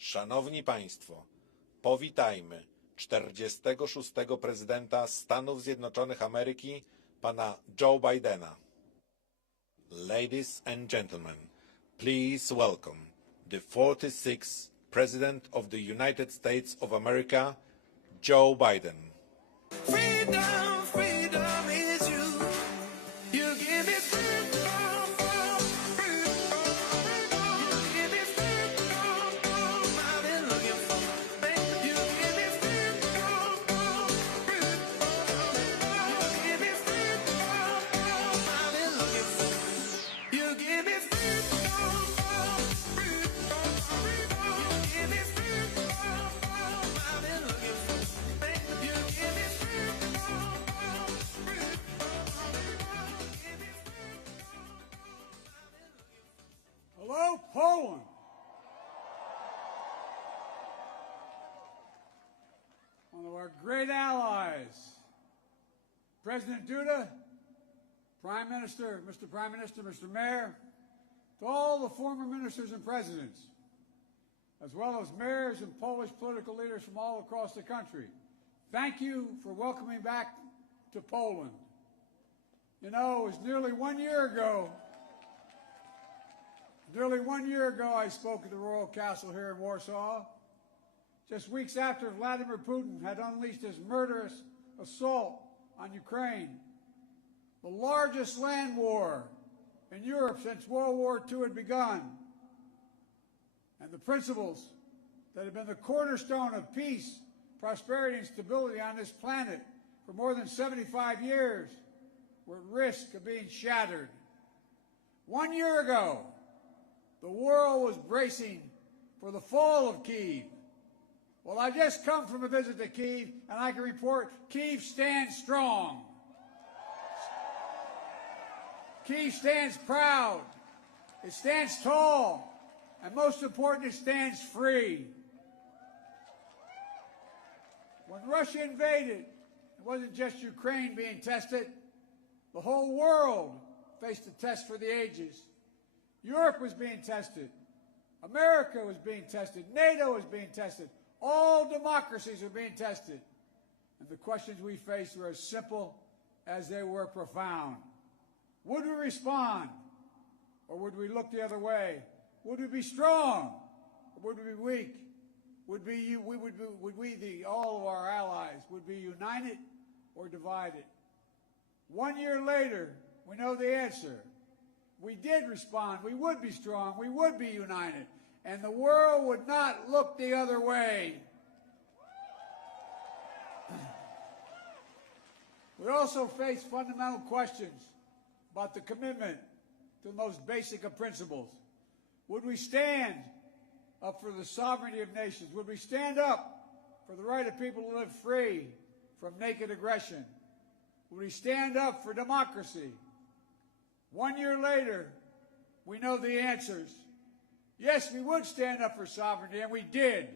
Szanowni Państwo, powitajmy 46. prezydenta Stanów Zjednoczonych Ameryki, pana Joe Bidena. Ladies and gentlemen, please welcome the 46th President of the United States of America, Joe Biden. Freedom, freedom is you. You give it freedom, freedom. You give it freedom, I've been looking for. You give it freedom, freedom. You give it freedom, I've been looking for. You give it freedom, freedom. You give it freedom, I've been looking for. You give it Hello, Poland. One of our great allies. President Duda, Prime Minister, Mr. Mayor, to all the former ministers and presidents, as well as mayors and Polish political leaders from all across the country, thank you for welcoming back to Poland. You know, it was nearly 1 year ago I spoke at the Royal Castle here in Warsaw, just weeks after Vladimir Putin had unleashed his murderous assault on Ukraine, the largest land war in Europe since World War II had begun, and the principles that have been the cornerstone of peace, prosperity, and stability on this planet for more than 75 years were at risk of being shattered. 1 year ago, the world was bracing for the fall of Kyiv. Well, I just come from a visit to Kyiv, and I can report Kyiv stands strong. Kyiv stands proud. It stands tall. And most important, it stands free. When Russia invaded, it wasn't just Ukraine being tested. The whole world faced a test for the ages. Europe was being tested. America was being tested. NATO was being tested. All democracies were being tested. And the questions we faced were as simple as they were profound. Would we respond, or would we look the other way? Would we be strong, or would we be weak? All of our allies, would be united or divided? 1 year later, we know the answer. We did respond. We would be strong. We would be united. And the world would not look the other way. We also face fundamental questions about the commitment to the most basic of principles. Would we stand up for the sovereignty of nations? Would we stand up for the right of people to live free from naked aggression? Would we stand up for democracy? 1 year later, we know the answers. Yes, we would stand up for sovereignty, and we did.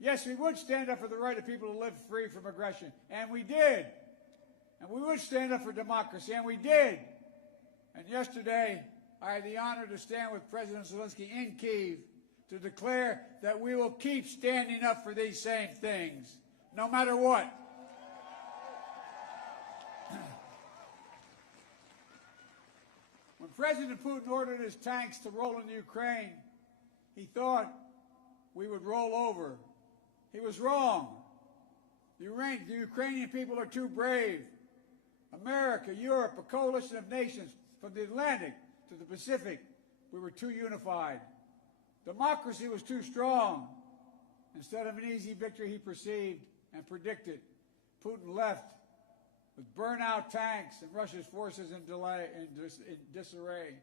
Yes, we would stand up for the right of people to live free from aggression, and we did. And we would stand up for democracy, and we did. And yesterday, I had the honor to stand with President Zelensky in Kyiv to declare that we will keep standing up for these same things, no matter what. When President Putin ordered his tanks to roll into Ukraine, he thought we would roll over. He was wrong. The Ukrainian people are too brave. America, Europe, a coalition of nations from the Atlantic to the Pacific, we were too unified. Democracy was too strong. Instead of an easy victory he perceived and predicted, Putin left with burnt-out tanks and Russia's forces in disarray.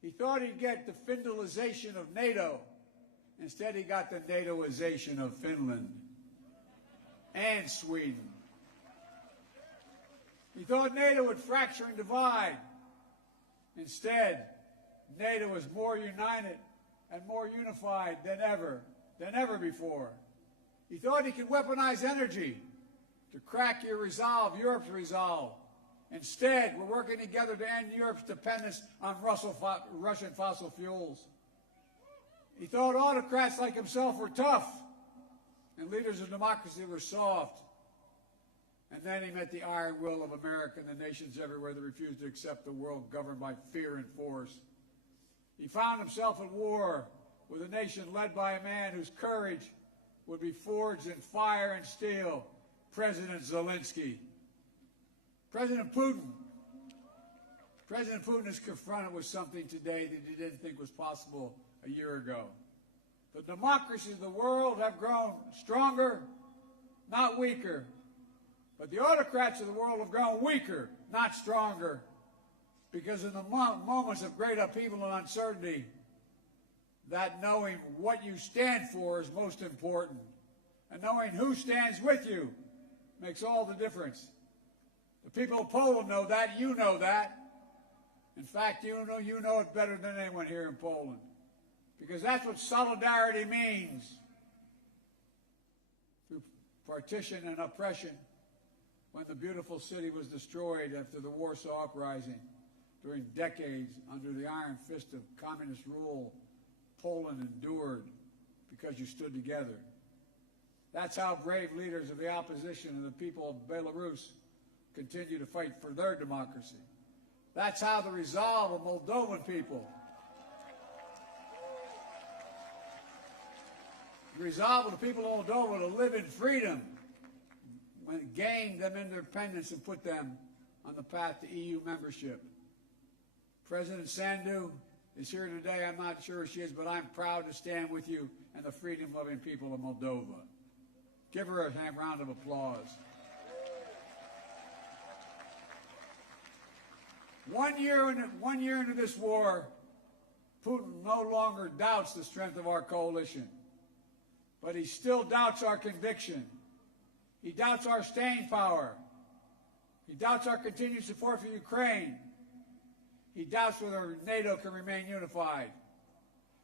He thought he'd get the Finlandization of NATO. Instead, he got the NATOization of Finland and Sweden. He thought NATO would fracture and divide. Instead, NATO is more united and more unified than ever before. He thought he could weaponize energy to crack your resolve, Europe's resolve. Instead, we're working together to end Europe's dependence on Russian fossil fuels. He thought autocrats like himself were tough and leaders of democracy were soft. And then he met the iron will of America and the nations everywhere that refused to accept a world governed by fear and force. He found himself at war with a nation led by a man whose courage would be forged in fire and steel, President Zelensky. President Putin is confronted with something today that he didn't think was possible a year ago. The democracies of the world have grown stronger, not weaker. But the autocrats of the world have grown weaker, not stronger. Because in the moments of great upheaval and uncertainty, that knowing what you stand for is most important. And knowing who stands with you makes all the difference. The people of Poland know that. You know that. In fact, you know it better than anyone here in Poland. Because that's what solidarity means. Through partition and oppression, when the beautiful city was destroyed after the Warsaw Uprising, during decades under the iron fist of communist rule, Poland endured because you stood together. That's how brave leaders of the opposition and the people of Belarus continue to fight for their democracy. That's how the resolve of Moldovan people, the resolve of the people of Moldova to live in freedom, gained them independence and put them on the path to EU membership. President Sandu is here today. I'm not sure she is, but I'm proud to stand with you and the freedom-loving people of Moldova. Give her a round of applause. 1 year into this war, Putin no longer doubts the strength of our coalition, but he still doubts our conviction. He doubts our staying power. He doubts our continued support for Ukraine. He doubts whether NATO can remain unified.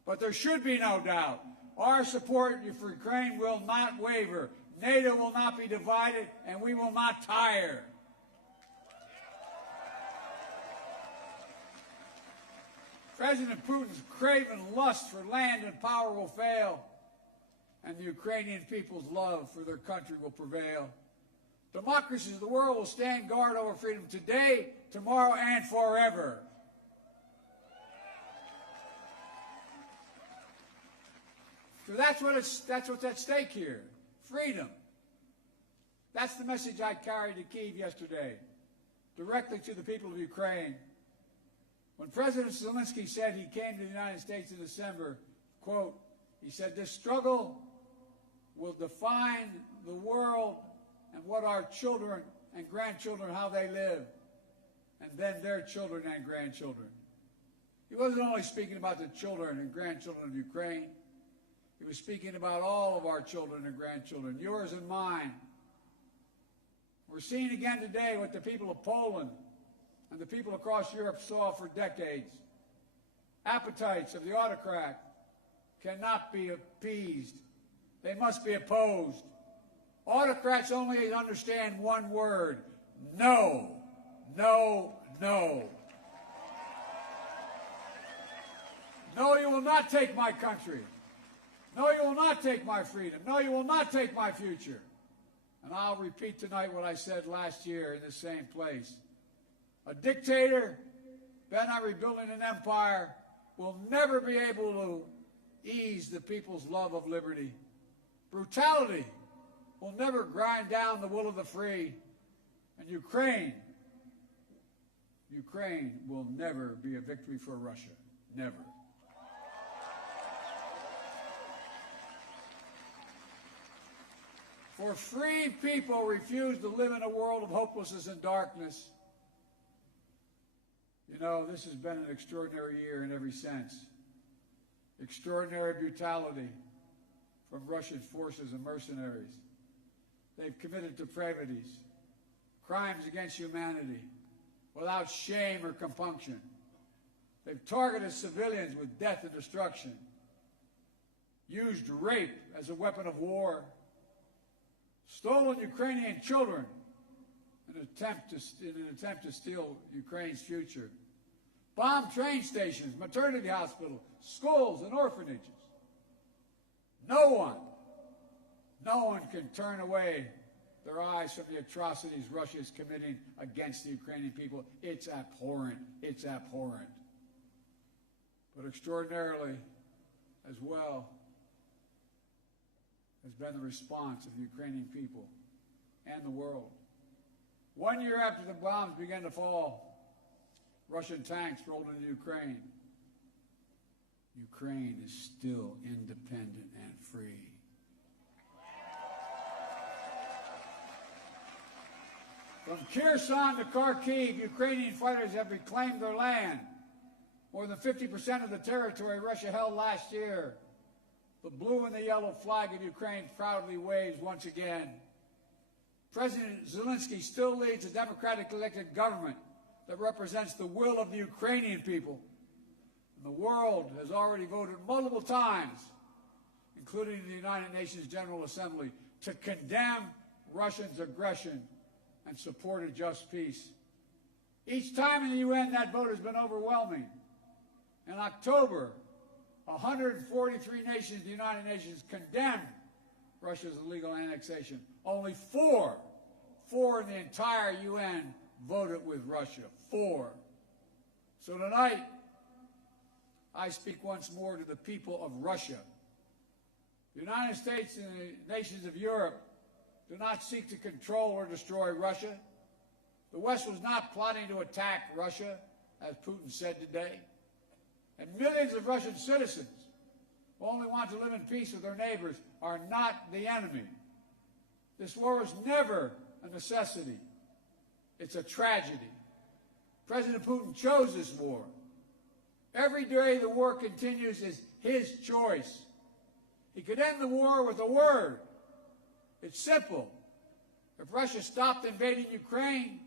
But there should be no doubt. Our support for Ukraine will not waver. NATO will not be divided, and we will not tire. President Putin's craven lust for land and power will fail, and the Ukrainian people's love for their country will prevail. Democracies of the world will stand guard over freedom today, tomorrow, and forever. So that's what's at stake here. Freedom. That's the message I carried to Kyiv yesterday, directly to the people of Ukraine. When President Zelensky said he came to the United States in December, quote, he said, "This struggle will define the world and what our children and grandchildren, how they live, and then their children and grandchildren." He wasn't only speaking about the children and grandchildren of Ukraine. He was speaking about all of our children and grandchildren, yours and mine. We're seeing again today what the people of Poland and the people across Europe saw for decades. Appetites of the autocrat cannot be appeased. They must be opposed. Autocrats only understand one word: no, no, no. No, you will not take my country. No, you will not take my freedom. No, you will not take my future. And I'll repeat tonight what I said last year in this same place. A dictator bent on rebuilding an empire will never be able to ease the people's love of liberty. Brutality will never grind down the will of the free. And Ukraine will never be a victory for Russia. Never. For free people refuse to live in a world of hopelessness and darkness. You know, this has been an extraordinary year in every sense. Extraordinary brutality from Russian forces and mercenaries. They've committed depravities, crimes against humanity, without shame or compunction. They've targeted civilians with death and destruction, used rape as a weapon of war, stolen Ukrainian children in an attempt to steal Ukraine's future, bombed train stations, maternity hospitals, schools, and orphanages. No one can turn away their eyes from the atrocities Russia is committing against the Ukrainian people. It's abhorrent. It's abhorrent. But extraordinarily, as well, has been the response of the Ukrainian people and the world. 1 year after the bombs began to fall, Russian tanks rolled into Ukraine. Ukraine is still independent and free. From Kherson to Kharkiv, Ukrainian fighters have reclaimed their land. More than 50% of the territory Russia held last year. The blue and the yellow flag of Ukraine proudly waves once again. President Zelensky still leads a democratically elected government that represents the will of the Ukrainian people. And the world has already voted multiple times, including the United Nations General Assembly, to condemn Russia's aggression and support a just peace. Each time in the UN, that vote has been overwhelming. In October, 143 nations, the United Nations, condemned Russia's illegal annexation. Only four in the entire UN voted with Russia. 4. So tonight, I speak once more to the people of Russia. The United States and the nations of Europe do not seek to control or destroy Russia. The West was not plotting to attack Russia, as Putin said today. And millions of Russian citizens who only want to live in peace with their neighbors are not the enemy. This war was never a necessity. It's a tragedy. President Putin chose this war. Every day the war continues is his choice. He could end the war with a word. It's simple. If Russia stopped invading Ukraine,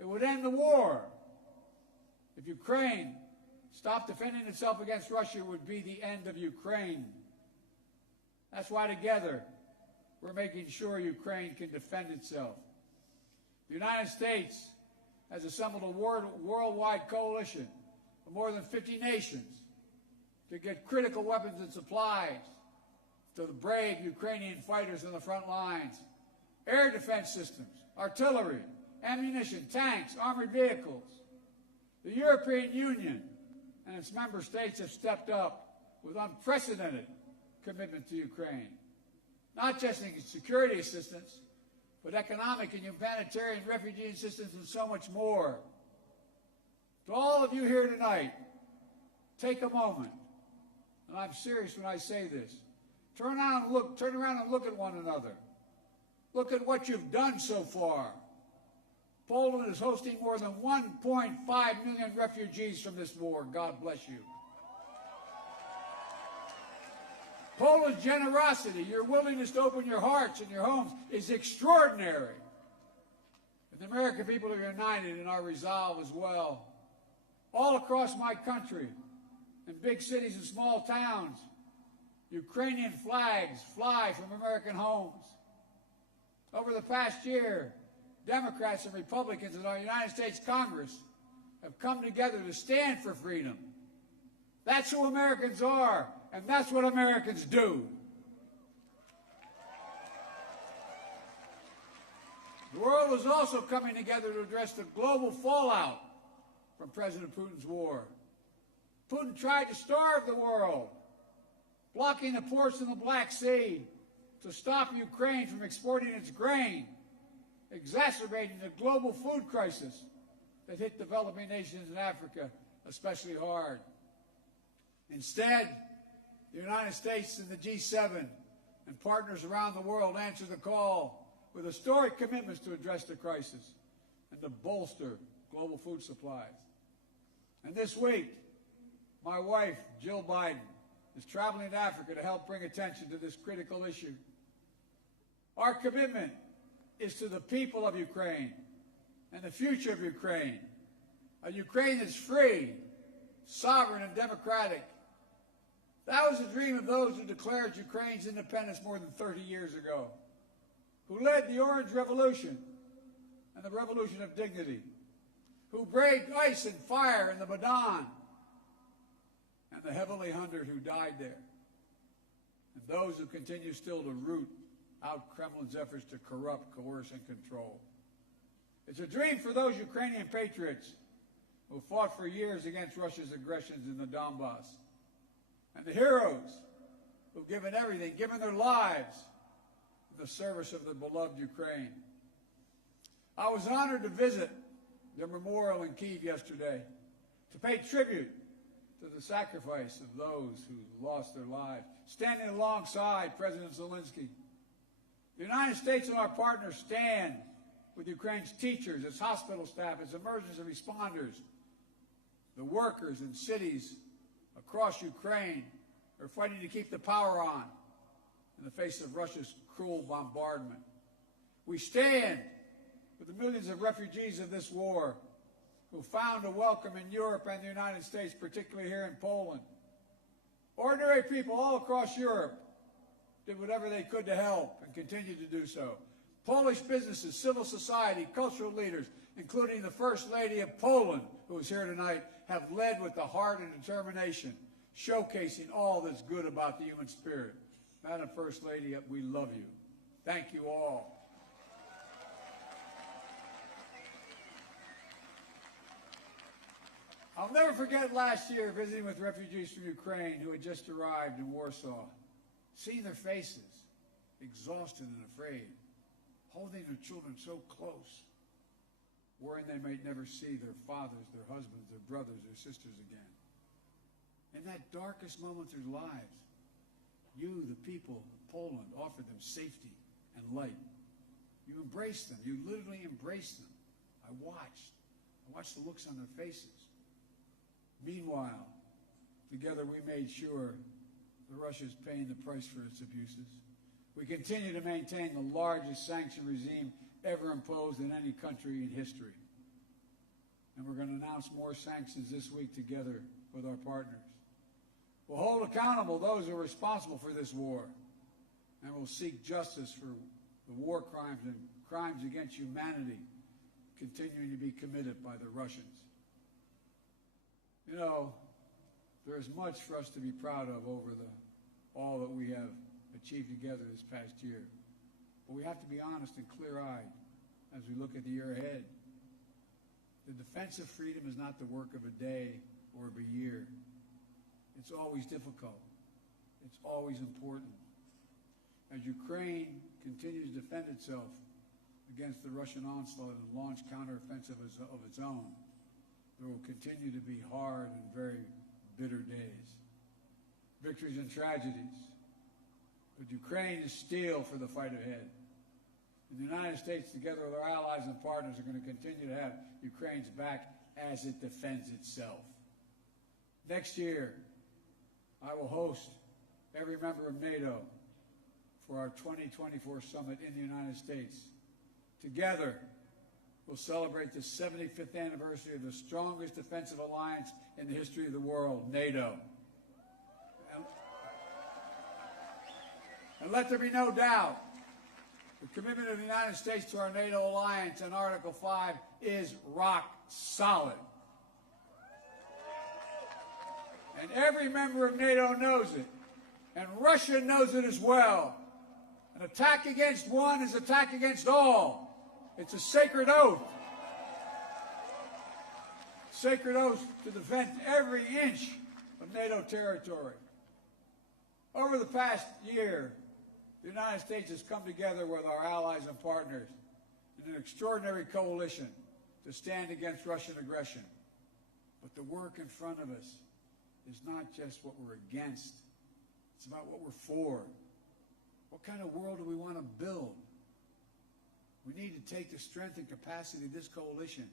it would end the war. If Ukraine stopped defending itself against Russia, it would be the end of Ukraine. That's why together we're making sure Ukraine can defend itself. The United States has assembled a worldwide coalition of more than 50 nations to get critical weapons and supplies to the brave Ukrainian fighters on the front lines. Air defense systems, artillery, ammunition, tanks, armored vehicles. The European Union and its member states have stepped up with unprecedented commitment to Ukraine. Not just in security assistance, but economic and humanitarian refugee assistance and so much more. To all of you here tonight, take a moment, and I'm serious when I say this. Turn around and look at one another. Look at what you've done so far. Poland is hosting more than 1.5 million refugees from this war. God bless you. Poland's generosity, your willingness to open your hearts and your homes is extraordinary. And the American people are united in our resolve as well. All across my country, in big cities and small towns, Ukrainian flags fly from American homes. Over the past year, Democrats and Republicans in our United States Congress have come together to stand for freedom. That's who Americans are, and that's what Americans do. The world is also coming together to address the global fallout from President Putin's war. Putin tried to starve the world, blocking the ports in the Black Sea to stop Ukraine from exporting its grain, exacerbating the global food crisis that hit developing nations in Africa especially hard. Instead, the United States and the G7 and partners around the world answered the call with historic commitments to address the crisis and to bolster global food supplies. And this week, my wife, Jill Biden, is traveling to Africa to help bring attention to this critical issue. Our commitment is to the people of Ukraine and the future of Ukraine, a Ukraine that's free, sovereign, and democratic. That was the dream of those who declared Ukraine's independence more than 30 years ago, who led the Orange Revolution and the Revolution of Dignity, who braved ice and fire in the Maidan, and the Heavenly 100 who died there. and those who continue still to root out Kremlin's efforts to corrupt, coerce, and control. It's a dream for those Ukrainian patriots who fought for years against Russia's aggressions in the Donbass, and the heroes who've given everything, given their lives in the service of the beloved Ukraine. I was honored to visit their memorial in Kyiv yesterday, to pay tribute to the sacrifice of those who lost their lives, standing alongside President Zelensky. The United States and our partners stand with Ukraine's teachers, its hospital staff, its emergency responders, the workers in cities across Ukraine are fighting to keep the power on in the face of Russia's cruel bombardment. We stand with the millions of refugees of this war who found a welcome in Europe and the United States, particularly here in Poland. Ordinary people all across Europe did whatever they could to help and continue to do so. Polish businesses, civil society, cultural leaders, including the First Lady of Poland, who is here tonight, have led with the heart and determination, showcasing all that's good about the human spirit. Madam First Lady, we love you. Thank you all. I'll never forget last year visiting with refugees from Ukraine who had just arrived in Warsaw, seeing their faces, exhausted and afraid, holding their children so close, worrying they might never see their fathers, their husbands, their brothers, their sisters again. In that darkest moment of their lives, you, the people of Poland, offered them safety and light. You embraced them. You literally embraced them. I watched the looks on their faces. Meanwhile, together we made sure that Russia is paying the price for its abuses. We continue to maintain the largest sanction regime ever imposed in any country in history. And we're going to announce more sanctions this week together with our partners. We'll hold accountable those who are responsible for this war, and we'll seek justice for the war crimes and crimes against humanity continuing to be committed by the Russians. You know, there is much for us to be proud of over all that we have achieved together this past year. But we have to be honest and clear-eyed as we look at the year ahead. The defense of freedom is not the work of a day or of a year. It's always difficult. It's always important. As Ukraine continues to defend itself against the Russian onslaught and launch counteroffensive of its own, there will continue to be hard and very bitter days, victories and tragedies. But Ukraine is steel for the fight ahead. And the United States, together with our allies and partners, are going to continue to have Ukraine's back as it defends itself. Next year, I will host every member of NATO for our 2024 summit in the United States. Together, we'll celebrate the 75th anniversary of the strongest defensive alliance in the history of the world, NATO. And let there be no doubt, the commitment of the United States to our NATO alliance and Article 5 is rock solid. And every member of NATO knows it, and Russia knows it as well. An attack against one is an attack against all. It's a sacred oath. Sacred oath to defend every inch of NATO territory. Over the past year, the United States has come together with our allies and partners in an extraordinary coalition to stand against Russian aggression. But the work in front of us is not just what we're against. It's about what we're for. What kind of world do we want to build? We need to take the strength and capacity of this coalition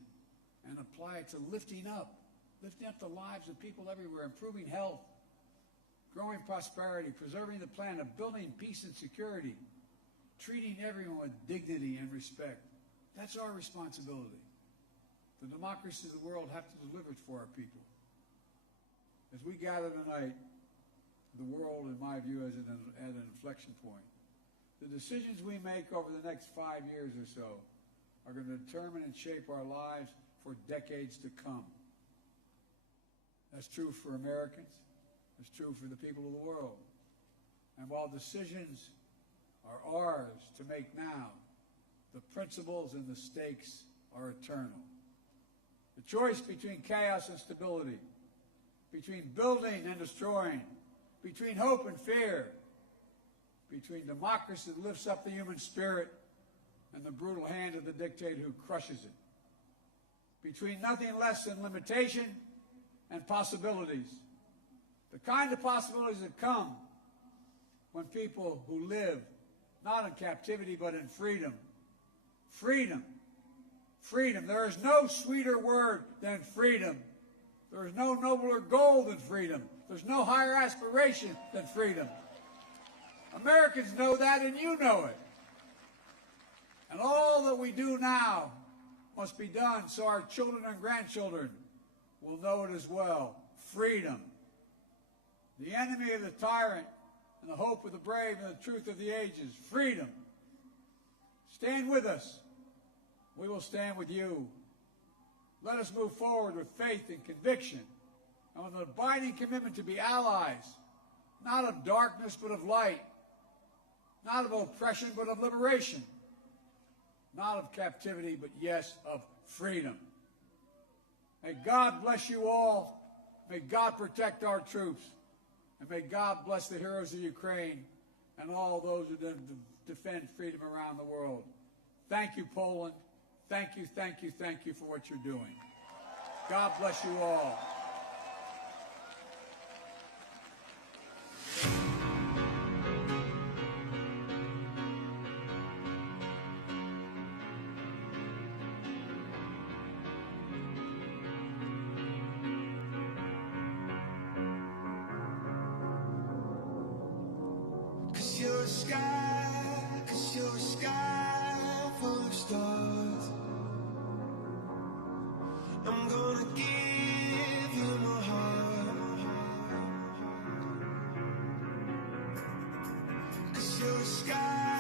and apply it to lifting up the lives of people everywhere, improving health, growing prosperity, preserving the planet, building peace and security, treating everyone with dignity and respect. That's our responsibility. The democracies of the world have to deliver it for our people. As we gather tonight, the world, in my view, is at an inflection point. The decisions we make over the next 5 years or so are going to determine and shape our lives for decades to come. That's true for Americans. It's true for the people of the world. And while decisions are ours to make now, the principles and the stakes are eternal. The choice between chaos and stability, between building and destroying, between hope and fear, between democracy that lifts up the human spirit and the brutal hand of the dictator who crushes it, between nothing less than limitation and possibilities, the kind of possibilities that come when people who live not in captivity but in freedom. Freedom. Freedom. There is no sweeter word than freedom. There is no nobler goal than freedom. There's no higher aspiration than freedom. Americans know that, and you know it. And all that we do now must be done so our children and grandchildren will know it as well. Freedom. The enemy of the tyrant and the hope of the brave and the truth of the ages. Freedom. Stand with us. We will stand with you. Let us move forward with faith and conviction and with an abiding commitment to be allies, not of darkness but of light, not of oppression but of liberation, not of captivity but, yes, of freedom. May God bless you all. May God protect our troops. And may God bless the heroes of Ukraine and all those who defend freedom around the world. Thank you, Poland. Thank you, thank you, thank you for what you're doing. God bless you all. Cause you're a sky full of stars. I'm gonna give you my heart. Cause you're a sky